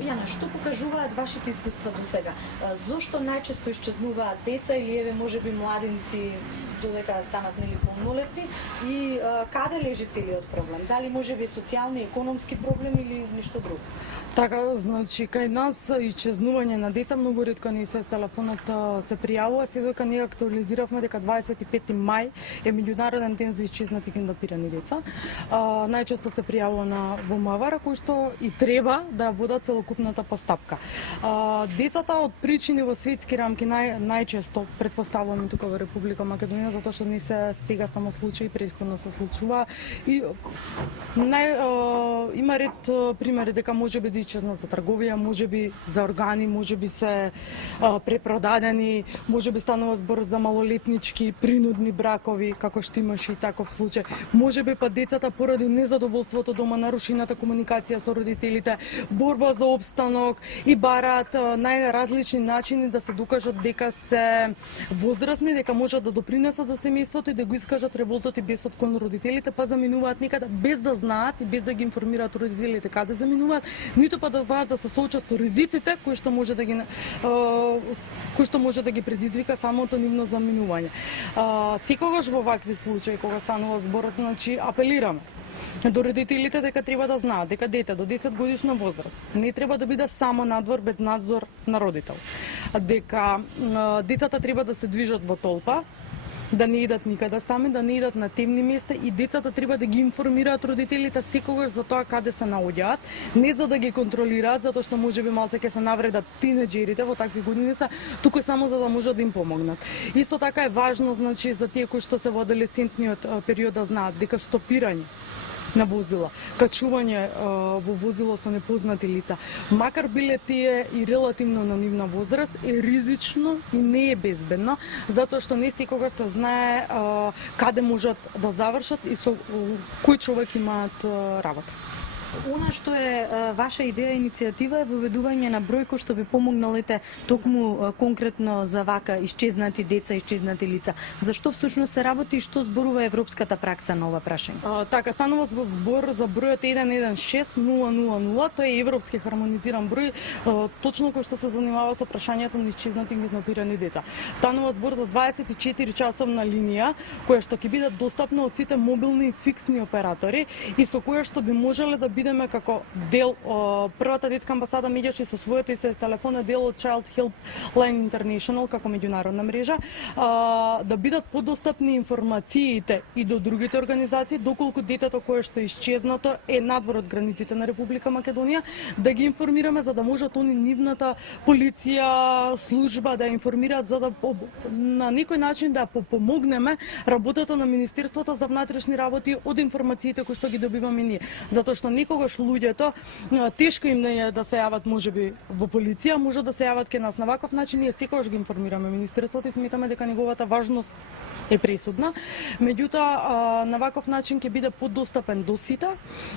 Јана, што покажуваат вашите искуства до сега? Зошто најчесто исчезнуваат деца или еве можеби младинци додека станат нели полнолетни и каде лежи целиот проблем? Дали можеби социјални, економски проблем или ништо друго? Така, значи, кај нас исчезнување на деца многу ретко ни се телефонот се пријавува, се дека ние актуализиравме дека 25 мај е меѓународен ден за исчезнати киднапирани деца. Најчесто се пријавува на ВМВР, кој што и треба да вода целокупната постапка. Децата од причини во светски рамки најчесто претпоставуваме тука во Република Македонија, затоа што не се сега само случаи, претходно се случува и има ред примери дека можеби да исчезнат за трговија, можеби за органи, можеби се препродадени, можеби станува збор за малолетнички принудни бракови, како што имаше и таков случај. Можеби па децата поради незадоволството дома, нарушената комуникација со родителите, борба за опстанок и бараат најразлични начини да се докажат дека се возрастни, дека можат да допринесат за семејството и да го искажат револтот и бесот кон родителите, па заминуваат некаде без да знаат и без да ги информираат родителите каде заминуваат, ниту па да знаат да се соочат со ризиците кои што може да ги предизвика самото нивно заминување. Секогаш во вакви случаи кога станува зборот, значи апелираме до родителите дека треба да знаат дека дете до 10 годишна возраст не треба да биде само надвор без надзор на родител. Дека децата треба да се движат во толпа, да не идат никаде сами, да не идат на темни места и децата треба да ги информираат родителите секогаш за тоа каде се наоѓаат, не за да ги контролираат, затоа што можеби малце ќе се навредат тинеџерите во такви години се, туку само за да можат да им помогнат. Исто така е важно, значи, за тие кои што се во адолесцентниот период да знаат дека стопирање на возила, качување во возило со непознати лица, макар биле тие и релативно на нивна возраст, е ризично и не е безбедно, затоа што не секогаш се знае каде можат да завршат и со кој човек имаат работа. Она што е ваша идеја, иницијатива е воведување на бројко што би помогналите токму конкретно за вака исчезнати деца, исчезнати лица. Зашто всушност се работи и што зборува европската пракса на ова прашање? Така, станува збор за бројот 116000, тој е европски хармонизиран број, точно кој што се занимава со прашањето на исчезнати киднапирани деца. Станува збор за 24 часовна линија, која што ќе биде достапна од сите мобилни и фиксни оператори и со која што би можеле да бидеме како дел, првата детска амбасада меѓаше со својот и се телефон дел од Child Helpline International како меѓународна мрежа, да бидат подостапни информациите и до другите организации, доколку детето кое што е исчезнато е надвор од границите на Република Македонија, да ги информираме за да можат они нивната полиција, служба да информираат за да на некој начин да помогнеме работата на Министерството за внатрешни работи од информациите кои што ги добиваме ние, затоа што некогаш луѓето тешко им е да се јават можеби во полиција, може да се јават кај нас на ваков начин, ние секогаш ги информираме Министерството и сметаме дека неговата важност е пресудна. Меѓутоа, на ваков начин ќе биде подостапен до сите,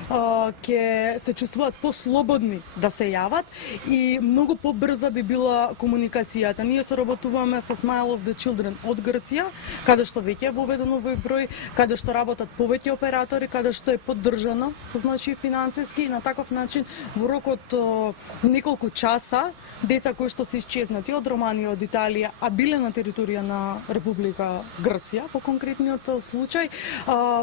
ќе се чувствуваат послободни да се јават и многу побрза би била комуникацијата. Ние соработуваме со Smile of the Children од Грција, каде што веќе е воведено овој број, каде што работат повеќе оператори, каде што е поддржано, значи финансиски и на таков начин во рок од неколку часа деца кои што се исчезнати од Романија, од Италија, а биле на територија на Република Грција, по конкретниот случај,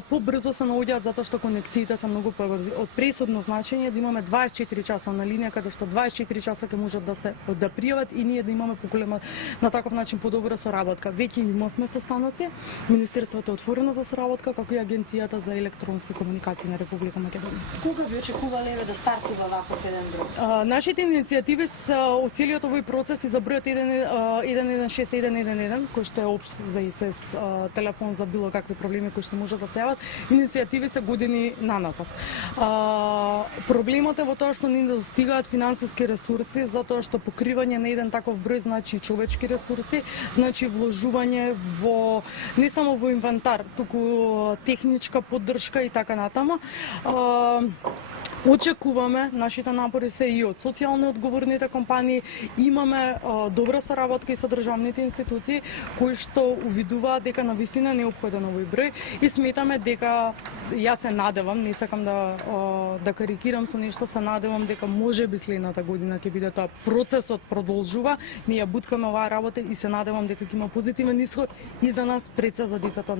побрзо се наоѓаат затоа што конекциите се многу побрзи. Од пресудно значење да имаме 24 часовна линија, каде што 24 часа ќе можат да пријават и ние да имаме поголема на таков начин подобра соработка. Веќе имавме состаноци, Министерството е отворено за соработка, како и Агенцијата за електронски комуникации на Република Македонија. Кога би очекувале да стартува ваков еден број? Нашите иницијативи се од целиот овој процес и за бројот 116111, кој што е општ за ИСС телефон за било какви проблеми кои што можат да се јават, иницијативи се години наназад. Проблемот е во тоа што не достигаат финансиски ресурси, затоа што покривање на еден таков број значи човечки ресурси, значи вложување во не само во инвентар, туку техничка поддршка и така натаму. Очекуваме, нашите напори се и од социјално одговорните компании, имаме добра соработка и со државните институции кои што увидуваат дека навистина е неопходен овој број и сметаме дека јас се надевам, не сакам да карикирам со нешто, се надевам дека можеби следната година ќе биде тоа. Процесот продолжува, ние ја буткаме оваа работа и се надевам дека ќе има позитивен исход и за нас пред се за децата од